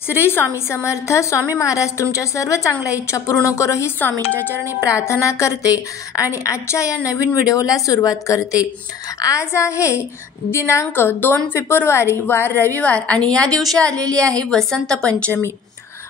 श्री स्वामी समर्थ. स्वामी महाराज तुमच्या सर्व चांगल्या इच्छा पूर्ण करो ही स्वामींच्या चरणी प्रार्थना करते आणि आजच्या या नवीन व्हिडिओला सुरुवात करते. आज आहे दिनांक 2 फेब्रुवारी, वार रविवार आणि या दिवशी आलेली आहे वसंत पंचमी.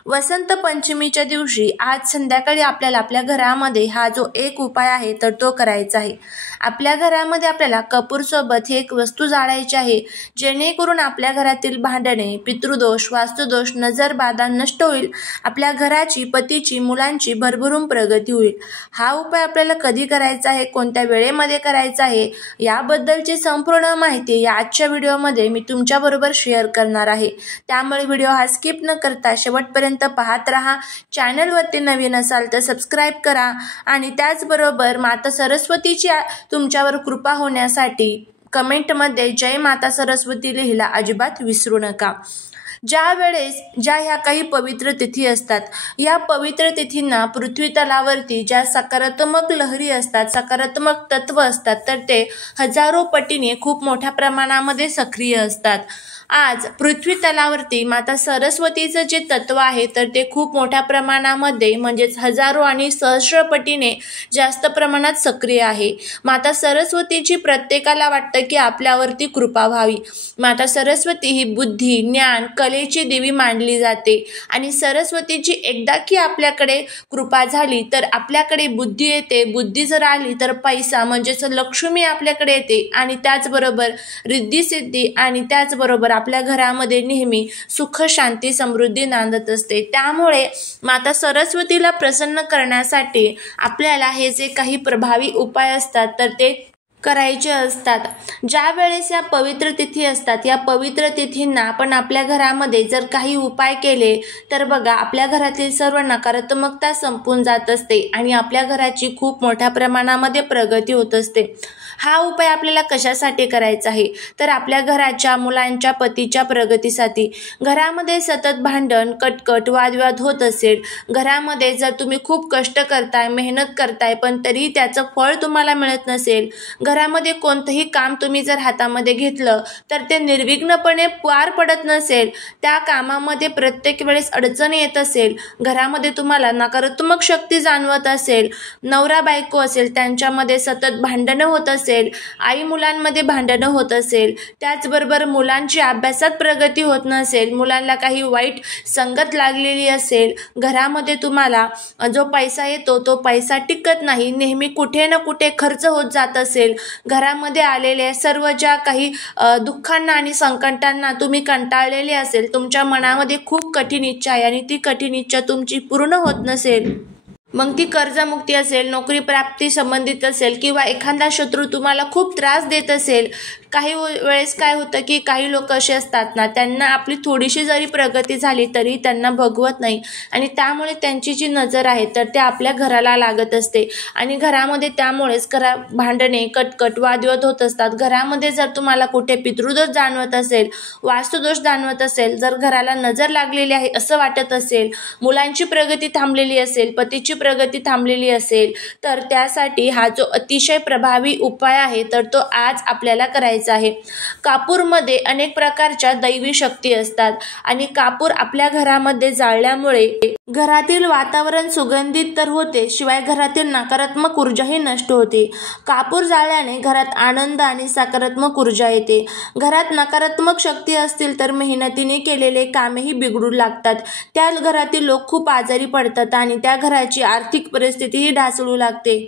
वसंत पंचमीच्या दिवशी आज संध्याकाळी आपल्याला आपल्या घरामध्ये हा जो एक उपाय आहे तर तो करायचा आहे. आपल्या घरामध्ये आपल्याला कपूरसोबत ही एक वस्तू जाळायची आहे, जेणेकरून आपल्या घरातील भांडणे, पितृदोष, वास्तुदोष, नजरबाधा नष्ट होईल. आपल्या घराची, पतीची, मुलांची भरभरून प्रगती होईल. हा उपाय आपल्याला कधी करायचा आहे, कोणत्या वेळेमध्ये करायचा आहे, याबद्दलची संपूर्ण माहिती या आजच्या व्हिडिओमध्ये मी तुमच्याबरोबर शेअर करणार आहे. त्यामुळे व्हिडिओ हा स्किप न करता शेवटपर्यंत पाहत रहा. चॅनलवरती नवीन असाल तर सबस्क्राईब करा आणि त्याचबरोबर माता सरस्वतीची तुमच्यावर कृपा होण्यासाठी कमेंटमध्ये जय माता सरस्वती लिहायला अजिबात विसरू नका. ज्या ह्या काही पवित्र तिथी असतात, या पवित्र तिथींना पृथ्वी तलावरती ज्या सकारात्मक लहरी असतात, सकारात्मक तत्व असतात, तर ते हजारो पटीने खूप मोठ्या प्रमाणामध्ये सक्रिय असतात. आज पृथ्वी तलावरती माता सरस्वतीचं जे तत्व आहे तर ते खूप मोठ्या प्रमाणामध्ये म्हणजेच हजारो आणि सहस्र पटीने जास्त प्रमाणात सक्रिय आहे. माता सरस्वतीची प्रत्येकाला वाटतं की आपल्यावरती कृपा व्हावी. माता सरस्वती ही बुद्धी, ज्ञान, कलेची देवी मानली जाते आणि सरस्वतीची एकदा की आपल्याकडे कृपा झाली तर आपल्याकडे बुद्धी येते. बुद्धी जर आली तर पैसा म्हणजेच लक्ष्मी आपल्याकडे येते आणि त्याचबरोबर रिद्धी सिद्धी आणि त्याचबरोबर आपल्या घरामध्ये नेहमी सुख, शांती, समृद्धी नांदत असते. त्यामुळे माता सरस्वतीला प्रसन्न करण्यासाठी आपल्याला हे जे काही प्रभावी उपाय असतात तर ते करायचे असतात. ज्या वेळेस या पवित्र तिथी असतात, या पवित्र तिथींना आपण आपल्या घरामध्ये जर काही उपाय केले तर बघा आपल्या घरातील सर्व नकारात्मकता संपून जात असते आणि आपल्या घराची खूप मोठ्या प्रमाणामध्ये प्रगती होत असते. हा उपाय आपल्याला कशासाठी करायचा आहे तर आपल्या घराच्या, मुलांच्या, पतीच्या प्रगतीसाठी. घरामध्ये सतत भांडण, कटकट, वादविवाद होत असेल, घरामध्ये जर तुम्ही खूप कष्ट करताय, मेहनत करताय पण तरी त्याचं फळ तुम्हाला मिळत नसेल, घरामध्ये कोणतंही काम तुम्ही जर हातामध्ये घेतलं तर ते निर्विघ्नपणे पार पडत नसेल, त्या कामामध्ये प्रत्येक वेळेस अडचणी येत असेल, घरामध्ये तुम्हाला नकारात्मक शक्ती जाणवत असेल, नवरा बायको असेल त्यांच्यामध्ये सतत भांडणं होत असेल, आई मुलांमध्ये भांडणं होत असेल, त्याचबरोबर मुलांची अभ्यासात प्रगती होत नसेल, मुलांना काही वाईट संगत लागलेली असेल, घरामध्ये तुम्हाला जो पैसा येतो तो पैसा टिकत नाही, नेहमी कुठे ना कुठे खर्च होत जात असेल, घरामध्ये आलेल्या सर्व ज्या काही दुःखांना आणि संकटांना तुम्ही कंटाळलेले असेल, तुमच्या मनामध्ये खूप कठीण इच्छा आहे आणि ती कठीण इच्छा तुमची पूर्ण होत नसेल, मग ती कर्जमुक्ती असेल, नोकरी प्राप्ती संबंधित असेल किंवा एखादा शत्रू तुम्हाला खूप त्रास देत असेल. काही वेळेस काय होतं की काही लोक असे असतात ना, त्यांना आपली थोडीशी जरी प्रगती झाली तरी त्यांना भगवत नाही आणि त्यामुळे त्यांची जी नजर आहे तर ते आपल्या घराला लागत असते आणि घरामध्ये त्यामुळेच भांडणे, कटकट, वादविवाद होत असतात. घरामध्ये जर तुम्हाला कुठे पितृदोष जाणवत असेल, वास्तुदोष जाणवत असेल, जर घराला नजर लागलेली आहे असं वाटत असेल, मुलांची प्रगती थांबलेली असेल, पतीची प्रगती थांबलेली असेल, तर त्यासाठी हा जो अतिशय प्रभावी उपाय आहे तर तो आज आपल्याला करायचा आहे. कापूरमध्ये अनेक प्रकारच्या दैवी शक्ती असतात आणि कापूर आपल्या घरामध्ये जाळल्यामुळे घरातील वातावरण सुगंधित तर होते, शिवाय घरातील नकारात्मक ऊर्जाही नष्ट होते. कापूर जाळल्याने घरात आनंद आणि सकारात्मक ऊर्जा येते. घरात नकारात्मक शक्ती असतील तर मेहनतीने केलेले कामेही बिघडू लागतात. त्या घरातील लोक खूप आजारी पडतात आणि त्या घराची आर्थिक परिस्थितीही ढासळू लागते.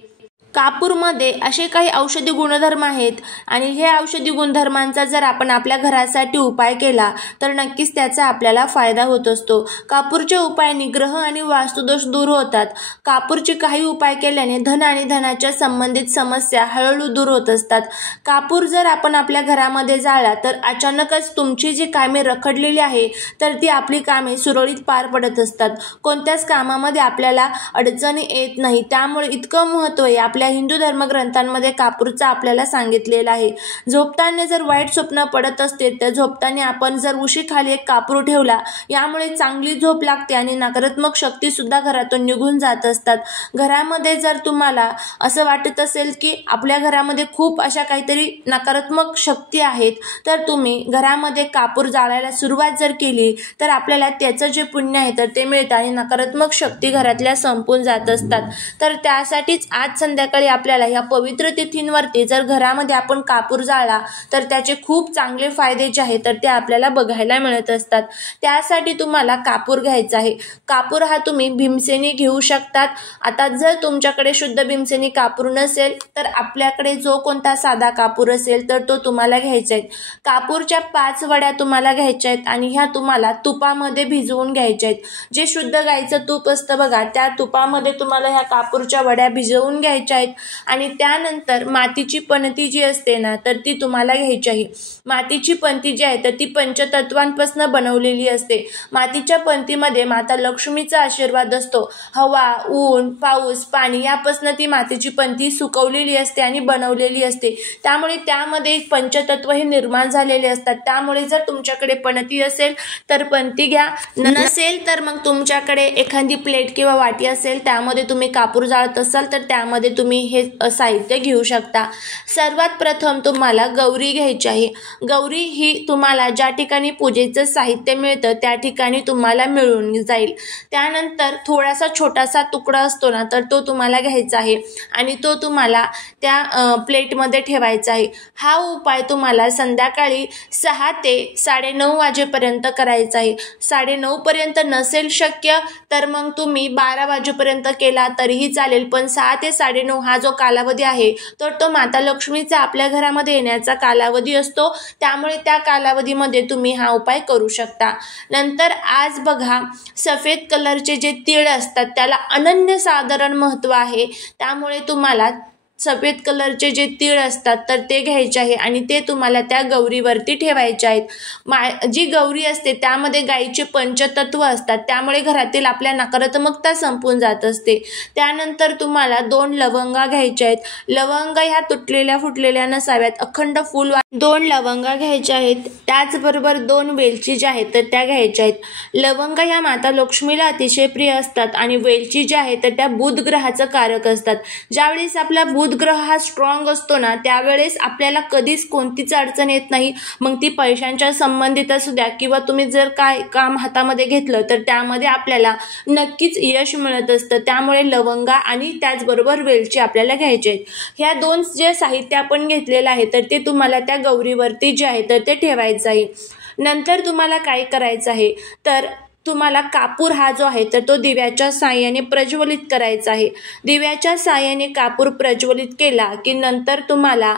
कापूरमध्ये असे काही औषधी गुणधर्म आहेत आणि हे औषधी गुणधर्मांचा जर आपण आपल्या घरासाठी उपाय केला तर नक्कीच त्याचा आपल्याला फायदा होत असतो. कापूरच्या उपायाने ग्रह आणि वास्तुदोष दूर होतात. कापूरचे काही उपाय केल्याने धन आणि धनाच्या संबंधित समस्या हळूहळू दूर होत असतात. कापूर जर आपण आपल्या घरामध्ये जाळला तर अचानकच तुमची जी कामे रखडलेली आहे तर ती आपली कामे सुरळीत पार पडत असतात. कोणत्याच कामामध्ये आपल्याला अडचणी येत नाही. त्यामुळे इतकं महत्त्व आहे आपल्या हिंदू धर्मग्रंथांमध्ये कापूरचा आपल्याला सांगितलेला आहे. झोपताना जर वाईट स्वप्न पडत असते तर झोपताना आपण जर उशीखाली एक कापूर ठेवला, यामुळे चांगली झोप लागते आणि नकारात्मक शक्ती सुद्धा घरातून निघून जात असतात. घरामध्ये जर तुम्हाला असं वाटत असेल की आपल्या घरामध्ये खूप अशा काहीतरी नकारात्मक शक्ती आहेत, तर तुम्ही घरामध्ये कापूर जाळायला सुरुवात जर केली तर आपल्याला त्याचं जे पुण्य आहे तर ते मिळतं आणि नकारात्मक शक्ती घरातल्या संपून जात असतात. तर त्यासाठीच आज संध्याकाळी आपल्याला ह्या पवित्र तिथींवरती जर घरामध्ये आपण कापूर जाळला तर त्याचे खूप चांगले फायदे जे आहेत तर ते आपल्याला बघायला मिळत असतात. त्यासाठी तुम्हाला कापूर घ्यायचा आहे. कापूर हा तुम्ही भीमसेनी घेऊ शकतात. आता जर तुमच्याकडे शुद्ध भीमसेनी कापूर नसेल तर आपल्याकडे जो कोणता साधा कापूर असेल तर तो तुम्हाला घ्यायचा आहे. कापूरच्या 5 वड्या तुम्हाला घ्यायच्या आहेत आणि ह्या तुम्हाला तुपामध्ये भिजवून घ्यायच्या आहेत. जे शुद्ध गाईचं तूप असतं बघा, त्या तुपामध्ये तुम्हाला ह्या कापूरच्या वड्या भिजवून घ्यायच्या आहेत. आणि त्यानंतर मातीची पणती जी असते ना तर ती तुम्हाला घ्यायची आहे. मातीची पणती जी आहे तर ती पंचतत्वांपासून बनवलेली असते. मातीच्या पणतीमध्ये माता लक्ष्मीचा आशीर्वाद असतो. हवा, ऊन, पाऊस, पाणी यापासून ती मातीची पणती सुकवलेली असते आणि बनवलेली असते. त्यामुळे त्यामध्ये पंचतत्व हे निर्माण झालेले असतात. त्यामुळे जर तुमच्याकडे पणती असेल तर पणती घ्या, नसेल तर मग तुमच्याकडे एखादी प्लेट किंवा वाटी असेल त्यामध्ये तुम्ही कापूर जाळत असाल तर त्यामध्ये तुम्ही हे साहित्य घेऊ शकता. सर्वात प्रथम तुम्हाला गौरी घ्यायची आहे. गौरी ही तुम्हाला ज्या ठिकाणी पूजेचं साहित्य मिळतं त्या ठिकाणी तुम्हाला मिळून जाईल. त्यानंतर थोडासा छोटासा तुकडा असतो ना तर तो तुम्हाला घ्यायचा आहे आणि तो तुम्हाला त्या प्लेटमध्ये ठेवायचा आहे. हा उपाय तुम्हाला संध्याकाळी 6 ते 9:30 वाजेपर्यंत करायचा आहे. 9:30 पर्यंत नसेल शक्य तर मग तुम्ही 12 वाजेपर्यंत केला तरीही चालेल, पण 6 ते 9:30 हा जो कालावधी आहे तर तो माता लक्ष्मीचा आपल्या घरामध्ये येण्याचा कालावधी असतो. त्यामुळे त्या कालावधीमध्ये तुम्ही हा उपाय करू शकता. नंतर आज बघा, सफेद कलरचे जे तीळ असतात त्याला अनन्यसाधारण महत्त्व आहे. त्यामुळे तुम्हाला सफेद कलरचे जे तीळ असतात तर ते घ्यायचे आहे आणि ते तुम्हाला त्या गौरीवरती ठेवायचे आहेत. जी गौरी असते त्यामध्ये गाईचे पंचतत्व असतात, त्यामुळे घरातील आपल्या नकारात्मकता संपून जात असते. त्यानंतर तुम्हाला 2 लवंगा घ्यायच्या आहेत. लवंगा ह्या तुटलेल्या फुटलेल्या नसाव्यात, अखंड फूल 2 लवंगा घ्यायच्या आहेत. त्याचबरोबर 2 वेलची ज्या आहेत तर त्या घ्यायच्या आहेत. लवंगा ह्या माता लक्ष्मीला अतिशय प्रिय असतात आणि वेलची ज्या आहेत तर त्या बुध ग्रहाचं कारक असतात. ज्यावेळेस आपला बुध ग्रह हा स्ट्रॉंग असतो ना त्यावेळेस आपल्याला कधीच कोणतीच अडचण येत नाही. मग ती पैशांच्या संबंधित असू द्या किंवा तुम्ही जर काय काम हातामध्ये घेतलं तर त्यामध्ये आपल्याला नक्कीच यश मिळत असतं. त्यामुळे लवंगा आणि त्याचबरोबर वेलची आपल्याला घ्यायचे आहेत. ह्या 2 जे साहित्य आपण घेतलेलं आहे तर ते तुम्हाला त्या गौरीवरती जे आहे तर ते ठेवायचं आहे. नंतर तुम्हाला काय करायचं आहे तर तुम्हाला कापूर हा जो आहे तर तो दिव्याच्या साहाय्याने प्रज्वलित करायचा आहे. दिव्याच्या साहाय्याने कापूर प्रज्वलित केला की नंतर तुम्हाला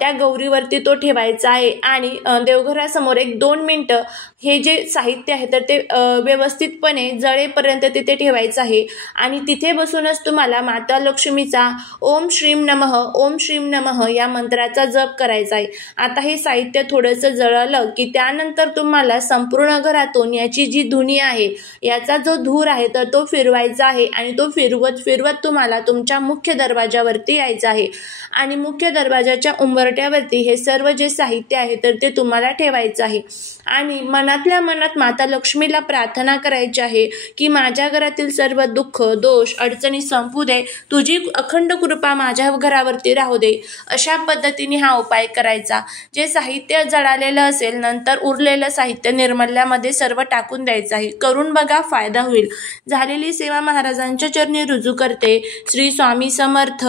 त्या गौरीवरती तो ठेवायचा आहे आणि देवघरासमोर 1-2 मिनिटं हे जे साहित्य आहे तर ते व्यवस्थितपणे जळेपर्यंत तिथे ठेवायचं आहे आणि तिथे बसूनच तुम्हाला माता लक्ष्मीचा ओम श्रीम नमः ओम श्रीम नमः या मंत्राचा जप करायचा आहे. आता हे साहित्य थोडंसं जळालं की त्यानंतर तुम्हाला संपूर्ण घरातून याची जी धुनी आहे याचा जो धूर आहे तर तो फिरवायचा आहे आणि तो फिरवत तुम्हाला तुमच्या मुख्य दरवाजावरती यायचा आहे आणि मुख्य दरवाजाच्या उंबरट्यावरती हे सर्व जे साहित्य आहे तर ते तुम्हाला ठेवायचं आहे आणि मनातल्या मनात माता लक्ष्मीला प्रार्थना करायची आहे की माझ्या घरातील सर्व दुःख, दोष, अडचणी संपू दे, तुझी अखंड कृपा माझ्या घरावरती राहू दे. अशा पद्धतीने हा उपाय करायचा. जे साहित्य जळालेलं असेल नंतर उरलेलं साहित्य निर्मल्यामध्ये सर्व टाकून द्यायचं आहे. करून बघा, फायदा होईल. झालेली सेवा महाराजांच्या चरणी रुजू करते. श्री स्वामी समर्थ.